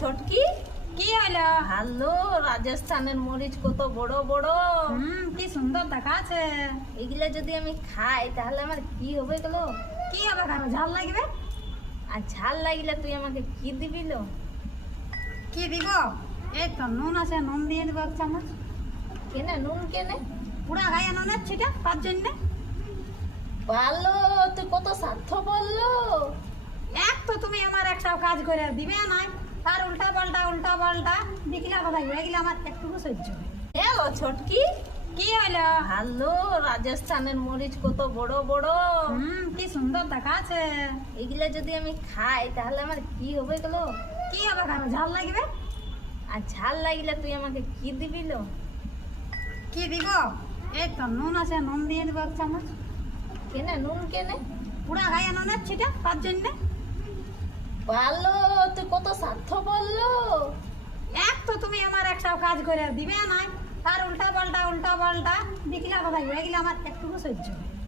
ছটকি, কি হইলো? ভালো রাজস্থানের মরিচ কত বড় বড়। কি সুন্দর দেখাচ্ছে। এগুলা যদি আমি খাই তাহলে আমার কি হবে গেলো? কি হবে কেন? ঝাল লাগবে? আর ঝাল লাগিলে তুই আমাকে কি দিবি লো? কি দিব? এই তো নুন আছে, নুন দিয়ে দিব এক চামচ। কেনে নুন কেনে? পুরা গায়ে নুনের ছিটা তার জন্যে। ভালো, তুই কত স্বার্থ বললো। এক তো তুমি আমার একটাও কাজ করে দিবে নাই, তার উল্টা পাল্টা দেখিলা কথা এগুলো আমার একটুকু সহ্য হয়। হ্যালো ছটকি, কি হইলো? ভালো রাজস্থানের মরিচ কত বড় বড়। কি সুন্দর দেখাচ্ছে। এগুলা যদি আমি খাই তাহলে আমার কি হবে গেলো? কি হবে কেন? ঝাল লাগবে? আর ঝাল লাগিলে তুই আমাকে কি দিবি লো? কি দিব? এই তো নুন আছে, নুন দিয়ে দিব এক চামচ। কেনে নুন কেনে? পুরা গায়ে নুনের ছিটা তার জন্যে। ভালো, তুই কত স্বার্থ বললো। এক তো তুমি আমার একটাও কাজ করে দিবে নাই, তার উল্টা পাল্টা দেখিলা কথা এগুলো আমার একটুকু সহ্য হয়।